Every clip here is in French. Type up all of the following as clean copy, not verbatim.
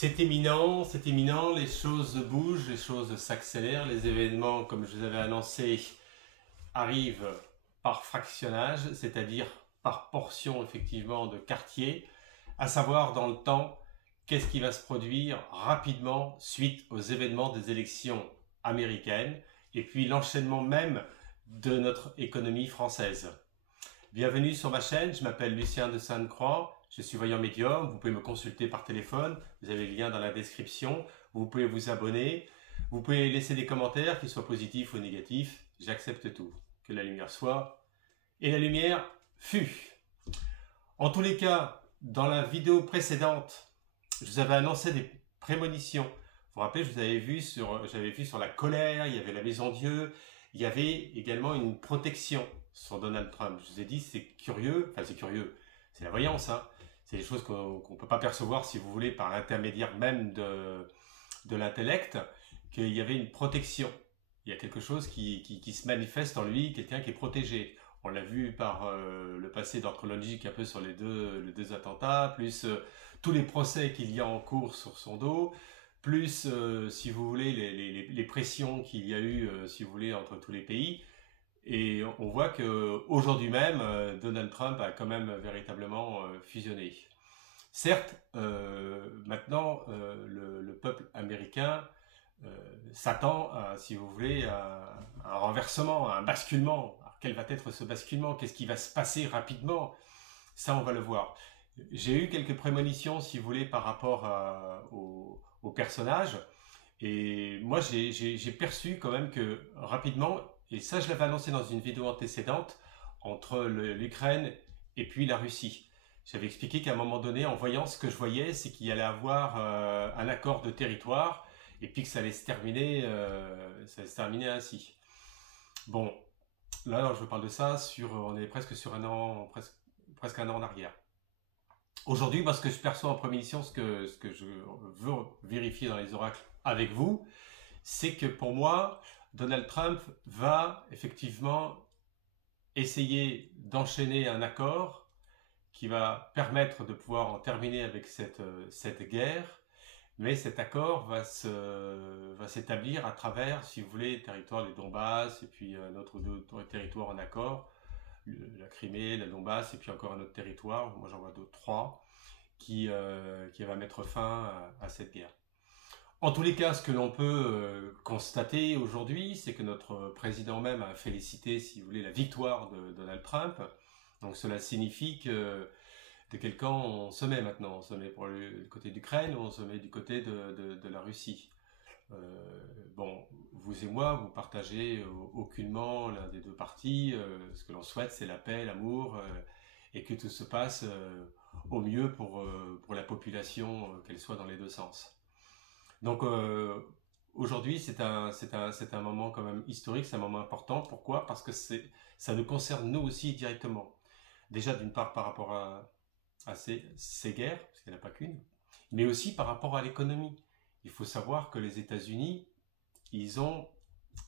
c'est imminent, les choses bougent, les choses s'accélèrent, les événements, comme je vous avais annoncé, arrivent par fractionnage, c'est-à-dire par portion effectivement de quartier, à savoir dans le temps, qu'est-ce qui va se produire rapidement suite aux événements des élections américaines et puis l'enchaînement même de notre économie française. Bienvenue sur ma chaîne, je m'appelle Lucien de Sainte-Croix, je suis voyant médium, vous pouvez me consulter par téléphone, vous avez le lien dans la description, vous pouvez vous abonner, vous pouvez laisser des commentaires, qu'ils soient positifs ou négatifs, j'accepte tout. Que la lumière soit, et la lumière fut. En tous les cas, dans la vidéo précédente, je vous avais annoncé des prémonitions. Vous vous rappelez, j'avais vu sur la colère, il y avait la maison Dieu, il y avait également une protection sur Donald Trump. Je vous ai dit, c'est curieux, enfin c'est curieux, c'est la voyance, hein. C'est des choses qu'on ne peut pas percevoir, si vous voulez, par l'intermédiaire même de l'intellect, qu'il y avait une protection. Il y a quelque chose qui se manifeste en lui, quelqu'un qui est protégé. On l'a vu par le passé d'ordre chronologique un peu sur les deux attentats, plus tous les procès qu'il y a en cours sur son dos, plus, si vous voulez, les pressions qu'il y a eu, si vous voulez, entre tous les pays. Et on voit qu'aujourd'hui même, Donald Trump a quand même véritablement fusionné. Certes, maintenant, le peuple américain s'attend à, si vous voulez, à un renversement, à un basculement. Alors, quel va être ce basculement? Qu'est-ce qui va se passer rapidement? Ça, on va le voir. J'ai eu quelques prémonitions, si vous voulez, par rapport au personnage. Et moi, j'ai perçu quand même que rapidement, et ça je l'avais annoncé dans une vidéo antécédente, entre l'Ukraine et puis la Russie. J'avais expliqué qu'à un moment donné, en voyant ce que je voyais, c'est qu'il y allait avoir un accord de territoire, et puis que ça allait se terminer ainsi. Bon, là je parle de ça, on est presque sur un an, presque un an en arrière. Aujourd'hui, parce que je perçois en prémonition, ce que je veux vérifier dans les oracles avec vous, c'est que pour moi, Donald Trump va effectivement essayer d'enchaîner un accord qui va permettre de pouvoir en terminer avec cette guerre, mais cet accord va s'établir à travers, si vous voulez, le territoire du Donbass et puis un autre territoire en accord, la Crimée, la Donbass et puis encore un autre territoire, moi j'en vois d'autres, trois, qui va mettre fin à cette guerre. En tous les cas, ce que l'on peut constater aujourd'hui, c'est que notre président même a félicité, si vous voulez, la victoire de Donald Trump. Donc cela signifie que de quel camp on se met maintenant? On se met pour le côté d'Ukraine ou on se met du côté de la Russie? Bon, vous et moi, vous partagez aucunement l'un des deux partis. Ce que l'on souhaite, c'est la paix, l'amour, et que tout se passe au mieux pour la population, qu'elle soit dans les deux sens. Donc aujourd'hui, c'est un moment quand même historique, c'est un moment important. Pourquoi? Parce que ça nous concerne nous aussi directement. Déjà d'une part par rapport à ces guerres, parce qu'il n'y en a pas qu'une, mais aussi par rapport à l'économie. Il faut savoir que les États-Unis, ils ont,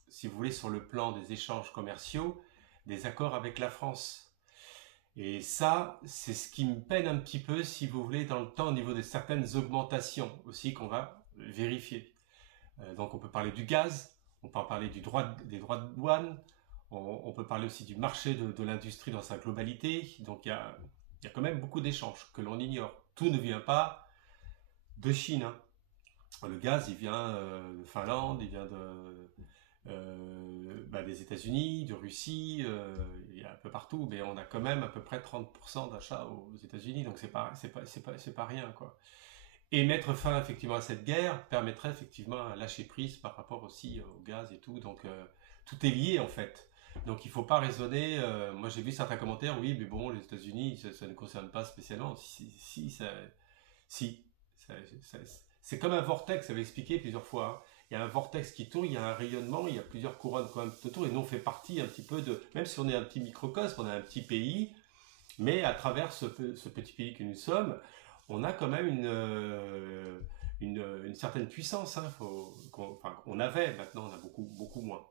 si vous voulez, sur le plan des échanges commerciaux, des accords avec la France. Et ça, c'est ce qui me peine un petit peu, si vous voulez, dans le temps au niveau de certaines augmentations aussi qu'on va vérifier. Donc on peut parler du gaz, on peut parler des droits de douane, on peut parler aussi du marché de l'industrie dans sa globalité. Donc il y a quand même beaucoup d'échanges que l'on ignore. Tout ne vient pas de Chine, hein. Le gaz, il vient de Finlande, il vient des États-Unis, de Russie, il y a un peu partout, mais on a quand même à peu près 30% d'achats aux États-Unis, donc c'est pas rien, quoi. Et mettre fin effectivement à cette guerre permettrait effectivement un lâcher prise par rapport aussi au gaz et tout, donc tout est lié en fait. Donc il ne faut pas raisonner, moi j'ai vu certains commentaires, oui mais bon les États-Unis ça ne concerne pas spécialement, c'est comme un vortex, ça avait expliqué plusieurs fois, hein. Il y a un vortex qui tourne, il y a un rayonnement, il y a plusieurs couronnes quand même autour, et nous on fait partie un petit peu même si on est un petit microcosme, on est un petit pays, mais à travers ce petit pays que nous sommes, on a quand même une certaine puissance, hein, on avait, maintenant on a beaucoup moins.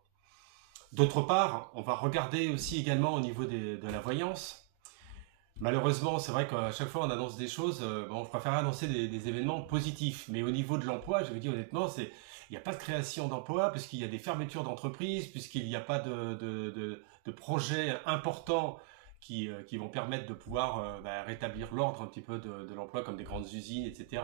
D'autre part, on va regarder aussi également au niveau de la voyance. Malheureusement, c'est vrai qu'à chaque fois on annonce des choses, bon, je préfère annoncer des événements positifs. Mais au niveau de l'emploi, je vous dis honnêtement, il n'y a pas de création d'emploi, puisqu'il y a des fermetures d'entreprises, puisqu'il n'y a pas de projets importants qui vont permettre de pouvoir rétablir l'ordre un petit peu de l'emploi, comme des grandes usines, etc.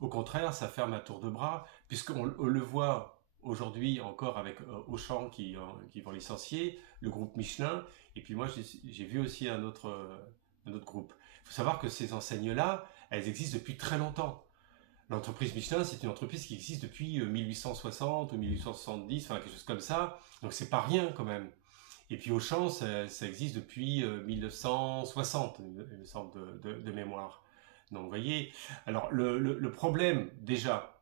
Au contraire, ça ferme à tour de bras, puisqu'on le voit aujourd'hui encore avec Auchan qui vont licencier, le groupe Michelin, et puis moi j'ai vu aussi un autre groupe. Il faut savoir que ces enseignes-là, elles existent depuis très longtemps. L'entreprise Michelin, c'est une entreprise qui existe depuis 1860 ou 1870, enfin quelque chose comme ça, donc c'est pas rien quand même. Et puis Auchan, ça existe depuis 1960, il me semble de mémoire. Donc vous voyez, alors le problème déjà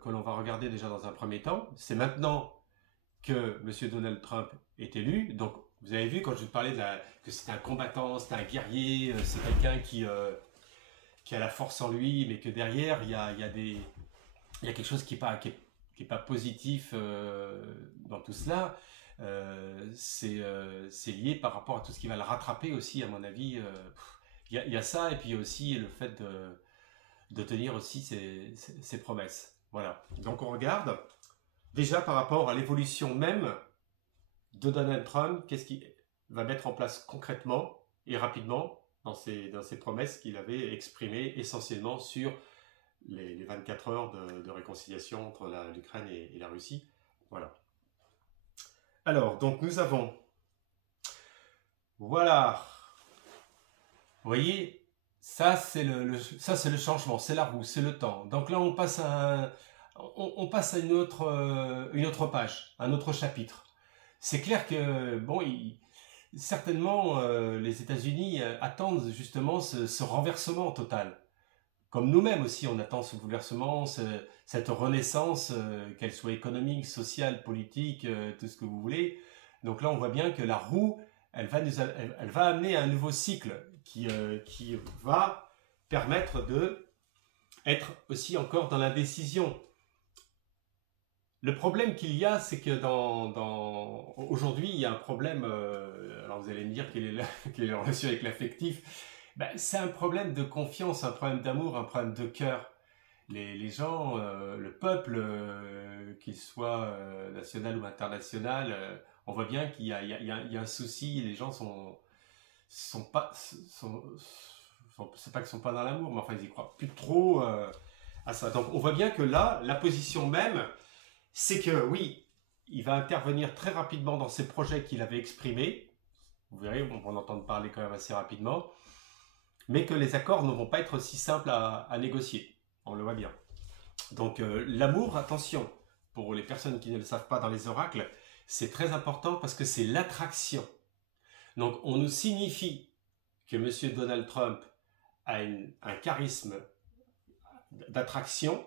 que l'on va regarder déjà dans un premier temps, c'est maintenant que M. Donald Trump est élu. Donc vous avez vu quand je vous parlais que c'était un combattant, c'était un guerrier, c'est quelqu'un qui a la force en lui, mais que derrière il y a quelque chose qui est pas positif dans tout cela. C'est lié par rapport à tout ce qui va le rattraper aussi, à mon avis. Il y a ça, et puis aussi le fait de tenir aussi ses promesses. Voilà. Donc on regarde déjà par rapport à l'évolution même de Donald Trump, qu'est-ce qu'il va mettre en place concrètement et rapidement dans ses promesses qu'il avait exprimées essentiellement sur les 24 heures de réconciliation entre l'Ukraine et la Russie. Voilà. Alors, donc nous avons... Voilà. Vous voyez, ça c'est le changement, c'est la roue, c'est le temps. Donc là, on passe à une autre page, un autre chapitre. C'est clair que, bon, certainement, les États-Unis attendent justement ce renversement total. Comme nous-mêmes aussi, on attend ce bouleversement, cette renaissance, qu'elle soit économique, sociale, politique, tout ce que vous voulez. Donc là, on voit bien que la roue, elle va amener un nouveau cycle qui va permettre de être aussi encore dans l'indécision. Le problème qu'il y a, c'est que aujourd'hui, il y a un problème, alors vous allez me dire quelle est la relation avec l'affectif. Ben, c'est un problème de confiance, un problème d'amour, un problème de cœur. Les gens, le peuple, qu'il soit national ou international, on voit bien qu'il y a un souci, les gens sont pas, c'est pas qu'ils sont pas dans l'amour, mais enfin ils y croient plus trop à ça. Donc on voit bien que là, la position même, c'est que oui, il va intervenir très rapidement dans ces projets qu'il avait exprimés. Vous verrez, on va en entendre parler quand même assez rapidement, mais que les accords ne vont pas être aussi simples à négocier. On le voit bien. Donc l'amour, attention, pour les personnes qui ne le savent pas dans les oracles, c'est très important parce que c'est l'attraction. Donc on nous signifie que M. Donald Trump a un charisme d'attraction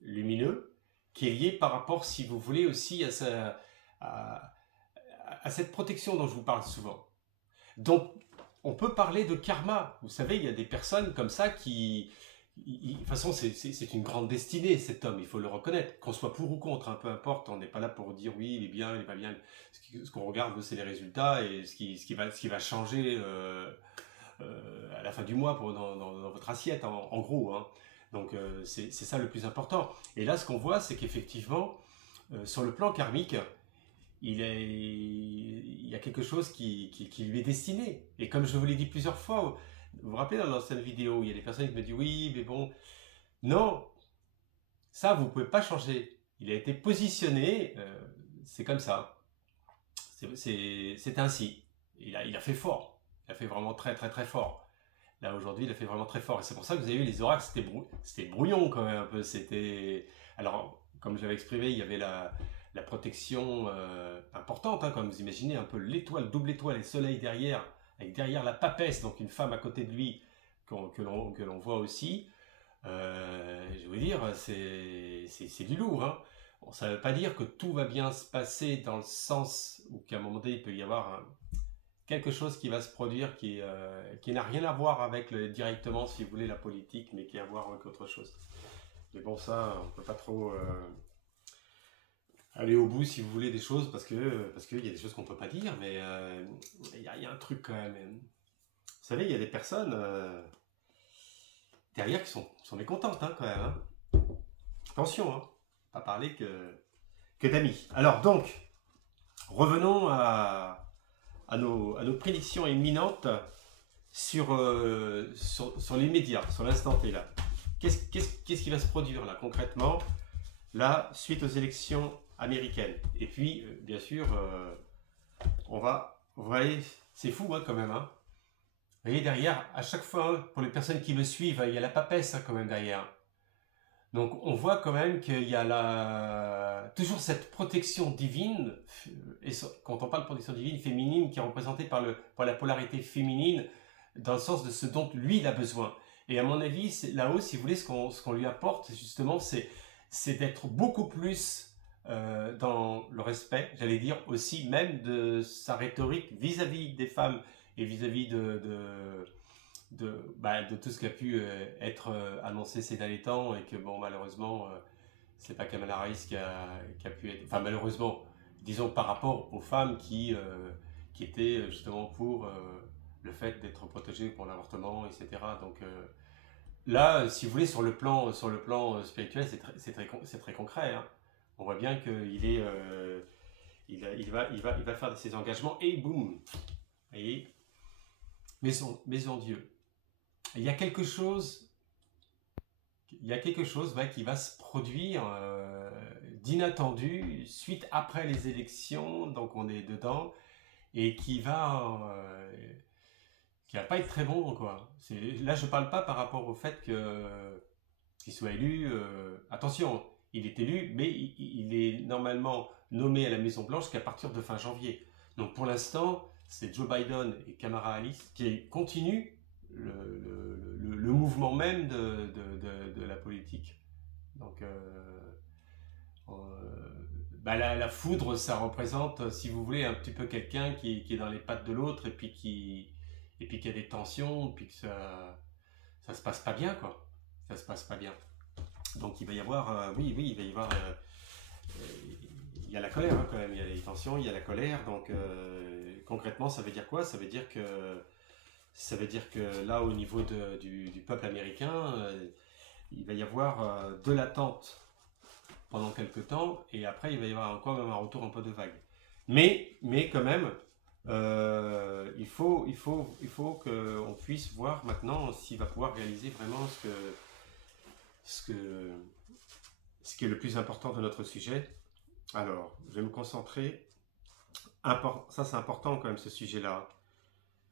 lumineux qui est lié par rapport, si vous voulez, aussi à cette protection dont je vous parle souvent. Donc on peut parler de karma. Vous savez, il y a des personnes comme ça qui... De toute façon, c'est une grande destinée, cet homme, il faut le reconnaître. Qu'on soit pour ou contre, peu importe, on n'est pas là pour dire oui, il est bien, il n'est pas bien. Ce qu'on regarde, c'est les résultats et ce qui va changer à la fin du mois dans votre assiette, en gros. Hein. Donc, c'est ça le plus important. Et là, ce qu'on voit, c'est qu'effectivement, sur le plan karmique, il y a quelque chose qui lui est destiné. Et comme je vous l'ai dit plusieurs fois, vous vous rappelez dans l'ancienne vidéo, il y a des personnes qui me disent oui, mais bon, non, ça vous ne pouvez pas changer. Il a été positionné, c'est comme ça. C'est ainsi. Il a fait fort. Il a fait vraiment très très très fort. Là aujourd'hui, il a fait vraiment très fort. Et c'est pour ça que vous avez vu les oracles, c'était brouillon quand même un peu. Alors, comme je l'avais exprimé, il y avait la protection importante, hein, comme vous imaginez, un peu l'étoile, double étoile et soleil derrière, avec derrière la papesse, donc une femme à côté de lui que l'on voit aussi. Je vais vous dire, c'est du lourd. Hein. Bon, ça ne veut pas dire que tout va bien se passer dans le sens où qu'à un moment donné, il peut y avoir quelque chose qui va se produire qui n'a rien à voir avec directement, si vous voulez, la politique, mais qui a à voir avec autre chose. Mais bon, ça, on ne peut pas trop aller au bout, si vous voulez, des choses, parce qu'il y a des choses qu'on ne peut pas dire, mais il y a un truc quand même. Vous savez, il y a des personnes derrière qui sont mécontentes quand même. Hein. Attention, hein, pas parler que d'amis. Alors donc, revenons à nos prédictions imminentes sur les médias, sur l'instant T là. Qu'est-ce qui va se produire là concrètement, là, suite aux élections américaines? Et puis, bien sûr, vous voyez, c'est fou quand même. Hein. Vous voyez, derrière, à chaque fois, pour les personnes qui me suivent, il y a la papesse quand même derrière. Donc on voit quand même qu'il y a toujours cette protection divine, et quand on parle de protection divine féminine, qui est représentée par la polarité féminine, dans le sens de ce dont lui il a besoin. Et à mon avis, là-haut, si vous voulez, ce qu'on lui apporte, justement, c'est d'être beaucoup plus dans le respect, j'allais dire aussi, même de sa rhétorique vis-à-vis des femmes et vis-à-vis de tout ce qui a pu être annoncé ces derniers temps, et que bon, malheureusement c'est pas Kamala Harris qui a pu être, enfin malheureusement, disons par rapport aux femmes qui étaient justement pour le fait d'être protégées pour l'avortement, etc. Donc là, si vous voulez, sur le plan spirituel, c'est très concret. Hein. On voit bien qu'il est il va faire ses engagements et boum, vous voyez, maison Dieu. Il y a quelque chose qui va se produire d'inattendu suite après les élections, donc on est dedans, et qui va pas être très bon, quoi. Là, je parle pas par rapport au fait qu'il soit élu. Attention, il est élu, mais il est normalement nommé à la Maison Blanche qu'à partir de fin janvier. Donc pour l'instant, c'est Joe Biden et Kamala Harris qui continuent le mouvement même de la politique. Donc, la foudre, ça représente, si vous voulez, un petit peu quelqu'un qui est dans les pattes de l'autre, et puis qui a des tensions, puis que ça se passe pas bien, quoi. Ça se passe pas bien. Donc il va y avoir, il va y avoir, il y a la colère quand même, il y a les tensions, il y a la colère. Donc concrètement, ça veut dire quoi? Ça veut dire que là, au niveau du peuple américain, il va y avoir de l'attente pendant quelques temps, et après il va y avoir encore même un retour un peu de vague. Mais quand même, il faut qu'on puisse voir maintenant s'il va pouvoir réaliser vraiment ce qui est le plus important de notre sujet. Alors, je vais me concentrer. Ça, c'est important quand même, ce sujet-là.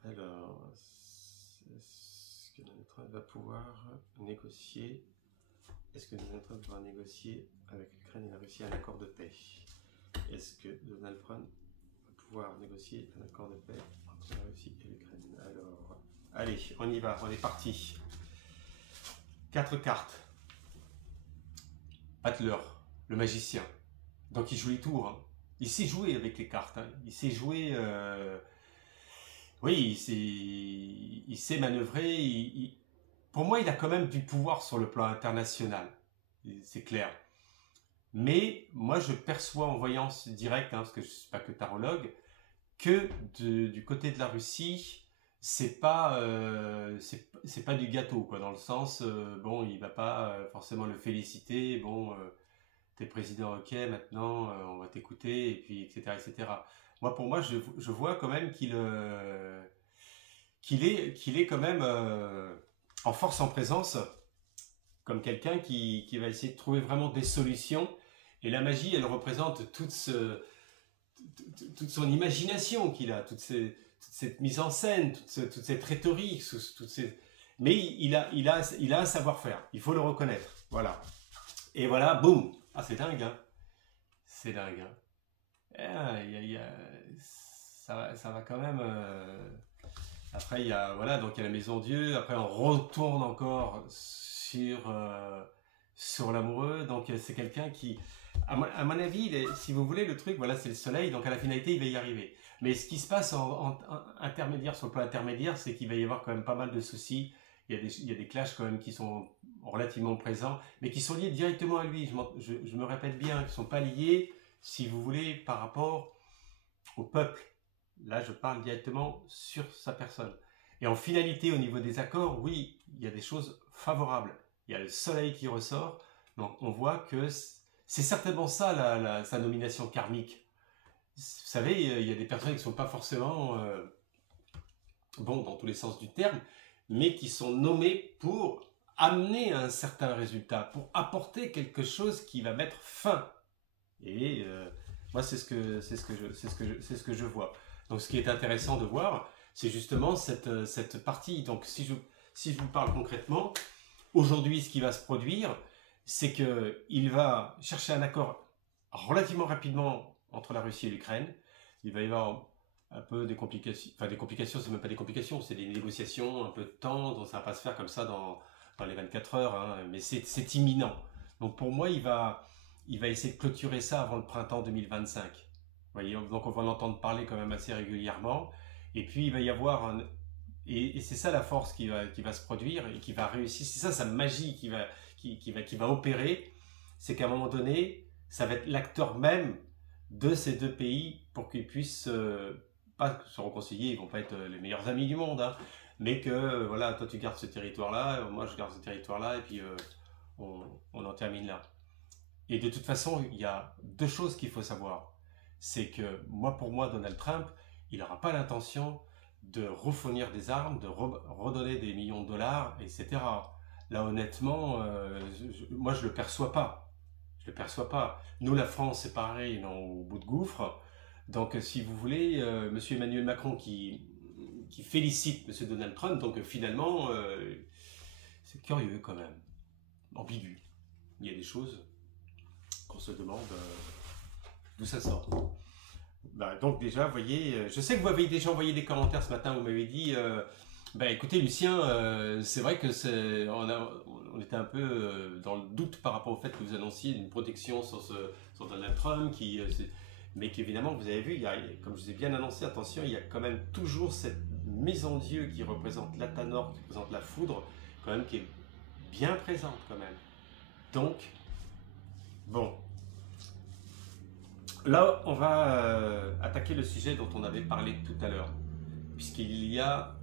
Alors, est-ce que Donald Trump va pouvoir négocier? Est-ce que Donald Trump va négocier avec l'Ukraine et la Russie un accord de paix? Est-ce que Donald Trump va pouvoir négocier un accord de paix entre la Russie et l'Ukraine? Alors, allez, on y va, on est parti. 4 cartes. Battler, le magicien. Donc il joue les tours. Hein. Il sait jouer avec les cartes. Hein. Il sait jouer... Oui, il sait manœuvrer. Pour moi, il a quand même du pouvoir sur le plan international. C'est clair. Mais moi, je perçois en voyance directe, parce que je ne suis pas que tarologue, que du côté de la Russie, c'est pas du gâteau, quoi, dans le sens, bon, il va pas forcément le féliciter, bon, t'es président, ok, maintenant, on va t'écouter, et puis, etc., etc. Pour moi, je vois quand même qu'il est quand même en force, en présence, comme quelqu'un qui va essayer de trouver vraiment des solutions. Et la magie, elle représente toute son imagination qu'il a, toute cette mise en scène, toute cette rhétorique, mais il a un savoir-faire, il faut le reconnaître. Voilà. Et voilà, boum. Ah, c'est dingue, hein. C'est dingue, hein. Ça va quand même. Après, il y a la Maison Dieu. Après, on retourne encore sur l'amoureux. Donc, c'est quelqu'un qui, à mon avis, si vous voulez, le truc, voilà, c'est le soleil. Donc, à la finalité, il va y arriver. Mais ce qui se passe en intermédiaire, sur le plan intermédiaire, c'est qu'il va y avoir quand même pas mal de soucis. Il y a des clashs quand même qui sont relativement présents, mais qui sont liés directement à lui. Je me répète bien, qui ne sont pas liés, si vous voulez, par rapport au peuple. Là, je parle directement sur sa personne. Et en finalité, au niveau des accords, oui, il y a des choses favorables. Il y a le soleil qui ressort, donc on voit que c'est certainement ça sa nomination karmique. Vous savez, il y a des personnes qui ne sont pas forcément bons dans tous les sens du terme, mais qui sont nommées pour amener à un certain résultat, pour apporter quelque chose qui va mettre fin. Et moi, c'est ce que je vois. Donc, ce qui est intéressant de voir, c'est justement cette partie. Donc, si je vous parle concrètement, aujourd'hui, ce qui va se produire, c'est qu'il va chercher un accord relativement rapidement entre la Russie et l'Ukraine. Il va y avoir un peu des complications. Enfin, des complications, c'est même pas des complications, c'est des négociations, un peu de temps, donc ça va pas se faire comme ça dans les 24 heures, hein, mais c'est imminent. Donc, pour moi, il va essayer de clôturer ça avant le printemps 2025. Vous voyez, donc on va en entendre parler quand même assez régulièrement. Et puis il va y avoir et c'est ça la force qui va se produire et qui va réussir. C'est ça sa magie qui va opérer. C'est qu'à un moment donné, ça va être l'acteur même de ces deux pays pour qu'ils puissent pas se réconcilier. Ils vont pas être les meilleurs amis du monde, hein, mais que voilà, toi tu gardes ce territoire-là, moi je garde ce territoire-là, et puis on en termine là. Et de toute façon, il y a deux choses qu'il faut savoir. C'est que pour moi, Donald Trump, il n'aura pas l'intention de refournir des armes, de redonner des millions de dollars, etc. Là, honnêtement, moi, je ne le perçois pas. Je le perçois pas. Nous, la France, c'est pareil, on est au bout de gouffre. Donc, si vous voulez, M. Emmanuel Macron qui félicite M. Donald Trump, donc finalement, c'est curieux quand même, ambigu. Il y a des choses qu'on se demande d'où ça sort. Donc déjà, vous voyez, je sais que vous m'avez déjà envoyé des commentaires ce matin, vous m'avez dit, écoutez Lucien, c'est vrai que on était un peu dans le doute par rapport au fait que vous annonciez une protection sur Donald Trump, mais qu'évidemment, vous avez vu, comme je vous ai bien annoncé, attention, il y a quand même toujours cette mise en Dieu qui représente l'Athanor, qui représente la foudre, quand même, qui est bien présente quand même. Donc, bon, là, on va attaquer le sujet dont on avait parlé tout à l'heure, puisqu'il y a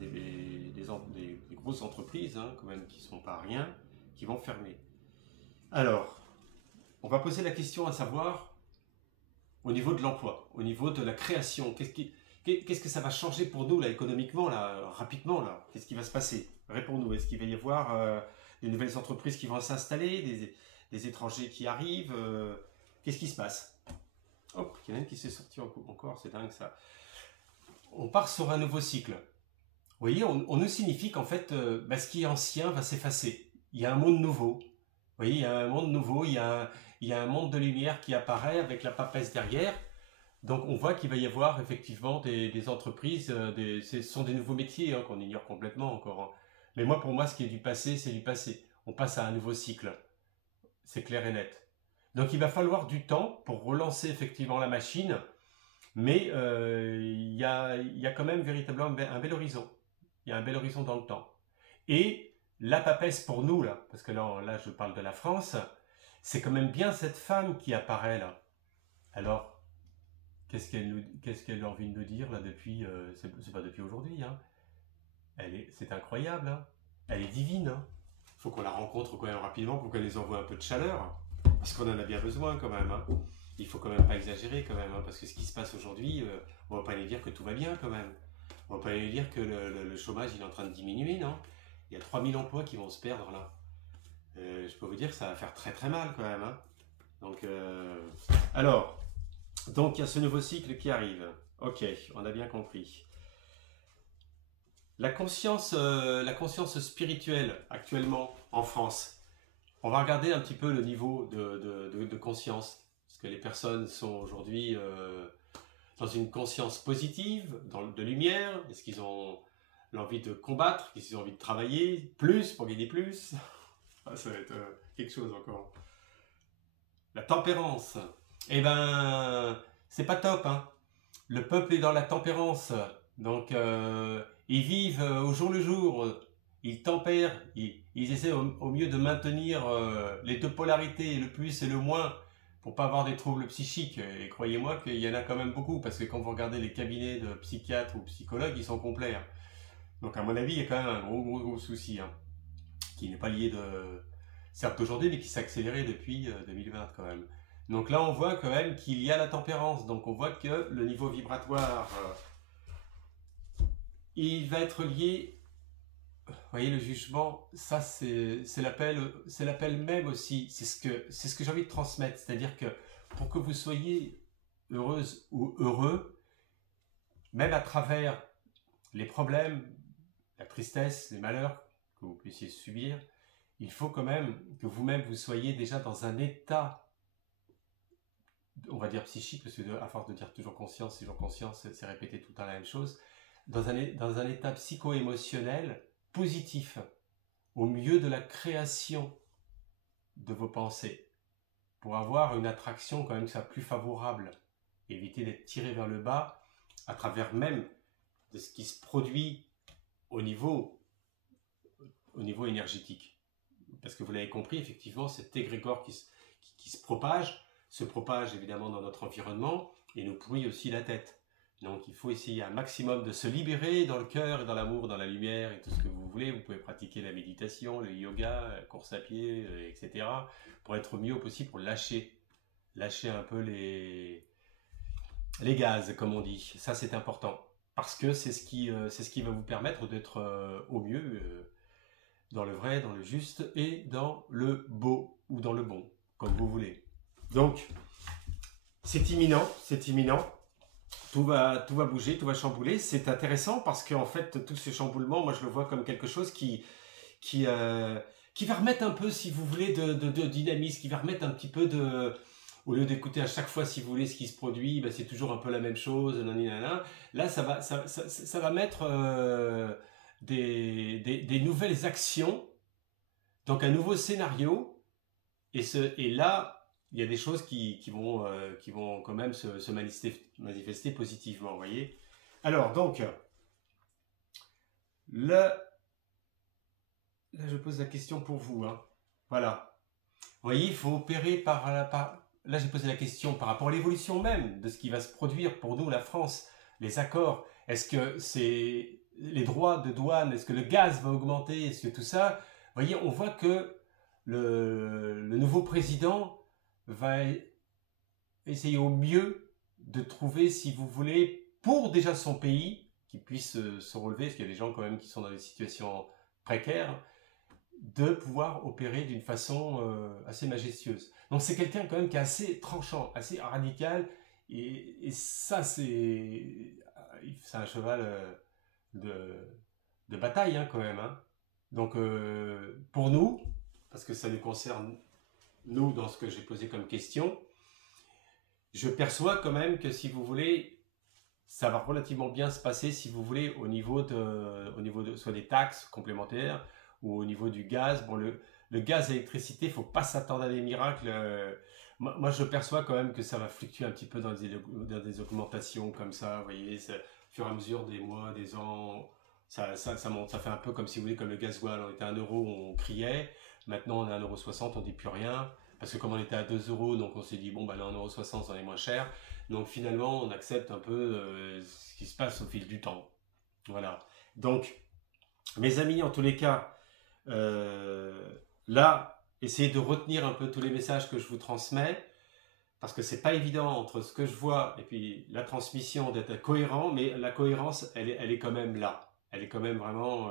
des grosses entreprises, hein, quand même, qui ne sont pas rien, qui vont fermer. Alors, on va poser la question à savoir, au niveau de l'emploi, au niveau de la création, qu'est-ce que ça va changer pour nous, là, économiquement, là, rapidement, là? Qu'est-ce qui va se passer? Réponds-nous. Est-ce qu'il va y avoir des nouvelles entreprises qui vont s'installer, des étrangers qui arrivent? Qu'est-ce qui se passe? Hop, il y en a une qui s'est sortie encore, c'est dingue ça. On part sur un nouveau cycle. Vous voyez, on nous signifie qu'en fait, ce qui est ancien va s'effacer. Il y a un monde nouveau. Vous voyez, il y a un monde nouveau, il y a un monde de lumière qui apparaît avec la papesse derrière. Donc on voit qu'il va y avoir effectivement des entreprises, ce sont des nouveaux métiers, hein, qu'on ignore complètement encore. Hein. Mais pour moi, ce qui est du passé, c'est du passé. On passe à un nouveau cycle. C'est clair et net. Donc il va falloir du temps pour relancer effectivement la machine, mais il y a quand même véritablement un bel horizon. Il y a un bel horizon dans le temps. Et la papesse pour nous, là, parce que là je parle de la France, c'est quand même bien cette femme qui apparaît là. Alors, qu'est-ce qu'elle a envie de nous dire là depuis, c'est pas depuis aujourd'hui, hein. C'est incroyable, hein. Elle est divine, hein. Faut qu'on la rencontre quand même rapidement pour qu'elle nous envoie un peu de chaleur. Parce qu'on en a bien besoin quand même. Hein. Il faut quand même pas exagérer quand même. Hein, parce que ce qui se passe aujourd'hui, on va pas lui dire que tout va bien quand même. On va pas lui dire que le chômage il est en train de diminuer, non? Il y a 3000 emplois qui vont se perdre là. Je peux vous dire que ça va faire très très mal quand même. Hein. Donc, donc il y a ce nouveau cycle qui arrive. Ok, on a bien compris. La conscience spirituelle actuellement en France. On va regarder un petit peu le niveau de conscience. Est-ce que les personnes sont aujourd'hui dans une conscience positive, de lumière? Est-ce qu'ils ont l'envie de combattre? Est-ce qu'ils ont envie de travailler plus pour gagner plus? Ça va être quelque chose encore. La tempérance. Eh ben, c'est pas top. Hein. Le peuple est dans la tempérance. Donc, ils vivent au jour le jour. Ils tempèrent, ils essaient au mieux de maintenir les deux polarités, le plus et le moins, pour pas avoir des troubles psychiques. Et croyez-moi qu'il y en a quand même beaucoup, parce que quand vous regardez les cabinets de psychiatres ou psychologues, ils sont complets. Hein. Donc à mon avis, il y a quand même un gros souci, hein, qui n'est pas lié certes d'aujourd'hui, mais qui s'est accéléré depuis 2020 quand même. Donc là, on voit quand même qu'il y a la tempérance. Donc on voit que le niveau vibratoire, il va être lié. Vous voyez, le jugement, ça c'est l'appel même aussi. C'est ce que j'ai envie de transmettre. C'est-à-dire que pour que vous soyez heureuse ou heureux, même à travers les problèmes, la tristesse, les malheurs que vous puissiez subir, il faut quand même que vous-même vous soyez déjà dans un état, on va dire psychique, parce que à force de dire toujours conscience, c'est répéter tout le temps la même chose, dans un état psycho-émotionnel positif, au milieu de la création de vos pensées, pour avoir une attraction quand même qui soit plus favorable, éviter d'être tiré vers le bas à travers même de ce qui se produit au niveau énergétique. Parce que vous l'avez compris, effectivement, cet égrégore qui se propage évidemment dans notre environnement et nous pourrit aussi la tête. Donc il faut essayer un maximum de se libérer dans le cœur et dans l'amour, dans la lumière et tout ce que vous voulez. Vous pouvez pratiquer la méditation, le yoga, la course à pied, etc. pour être mieux possible, pour lâcher un peu les gaz, comme on dit. Ça, c'est important. Parce que c'est ce qui va vous permettre d'être au mieux, dans le vrai, dans le juste et dans le beau ou dans le bon, comme vous voulez. Donc, c'est imminent. Tout va bouger, tout va chambouler. C'est intéressant parce qu'en fait, tous ces chamboulements, moi, je le vois comme quelque chose qui va remettre un peu, si vous voulez, de dynamisme, qui va remettre un petit peu de... Au lieu d'écouter à chaque fois, si vous voulez, ce qui se produit, ben c'est toujours un peu la même chose, nanana. Là, ça va mettre des nouvelles actions, donc un nouveau scénario, et là, il y a des choses qui vont quand même se manifester positivement, vous voyez. Alors, donc, là, je pose la question pour vous, hein. Voilà. Vous voyez, il faut opérer Là, j'ai posé la question par rapport à l'évolution même de ce qui va se produire pour nous, la France, les accords. Est-ce que c'est les droits de douane? Est-ce que le gaz va augmenter? Est-ce que tout ça? Vous voyez, on voit que le nouveau président va essayer au mieux de trouver, si vous voulez, pour déjà son pays, qu'il puisse se relever, parce qu'il y a des gens quand même qui sont dans des situations précaires, de pouvoir opérer d'une façon assez majestueuse. Donc c'est quelqu'un quand même qui est assez tranchant, assez radical, et ça c'est un cheval de bataille, hein, quand même, hein. Donc pour nous, parce que ça nous concerne, nous, dans ce que j'ai posé comme question, je perçois quand même que, si vous voulez, ça va relativement bien se passer, si vous voulez, au niveau de soit des taxes complémentaires, ou au niveau du gaz. Bon, le gaz et l'électricité, il ne faut pas s'attendre à des miracles. Moi, je perçois quand même que ça va fluctuer un petit peu dans des augmentations comme ça. Vous voyez, au fur et à mesure des mois, des ans, ça monte. Ça fait un peu comme, si vous voulez, comme le gasoil. On était à 1 euro, on criait. Maintenant, on est à 1,60 €, on ne dit plus rien. Parce que comme on était à 2 euros, donc on s'est dit, bon, bah là, 1,60 €, ça en est moins cher. Donc finalement, on accepte un peu ce qui se passe au fil du temps. Voilà. Donc, mes amis, en tous les cas, là, essayez de retenir un peu tous les messages que je vous transmets, parce que c'est pas évident entre ce que je vois et puis la transmission d'être cohérent, mais la cohérence, elle est quand même là. Elle est quand même vraiment,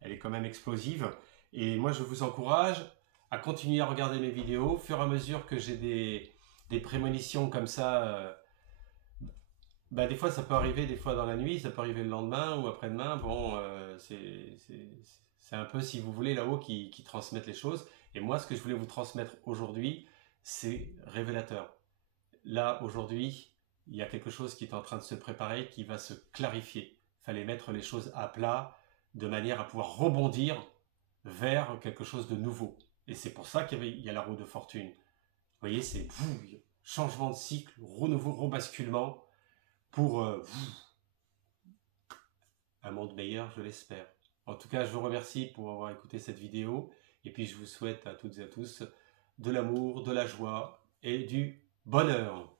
elle est quand même explosive. Et moi, je vous encourage à continuer à regarder mes vidéos, au fur et à mesure que j'ai des prémonitions comme ça. Bah, des fois, ça peut arriver, des fois dans la nuit, ça peut arriver le lendemain ou après-demain. Bon, c'est un peu, si vous voulez, là-haut qui transmettent les choses. Et moi, ce que je voulais vous transmettre aujourd'hui, c'est révélateur. Là, aujourd'hui, il y a quelque chose qui est en train de se préparer, qui va se clarifier. Il fallait mettre les choses à plat, de manière à pouvoir rebondir vers quelque chose de nouveau. Et c'est pour ça qu'il y a la roue de fortune. Vous voyez, c'est changement de cycle, renouveau, rebasculement, pour un monde meilleur, je l'espère. En tout cas, je vous remercie pour avoir écouté cette vidéo, et puis je vous souhaite à toutes et à tous de l'amour, de la joie et du bonheur.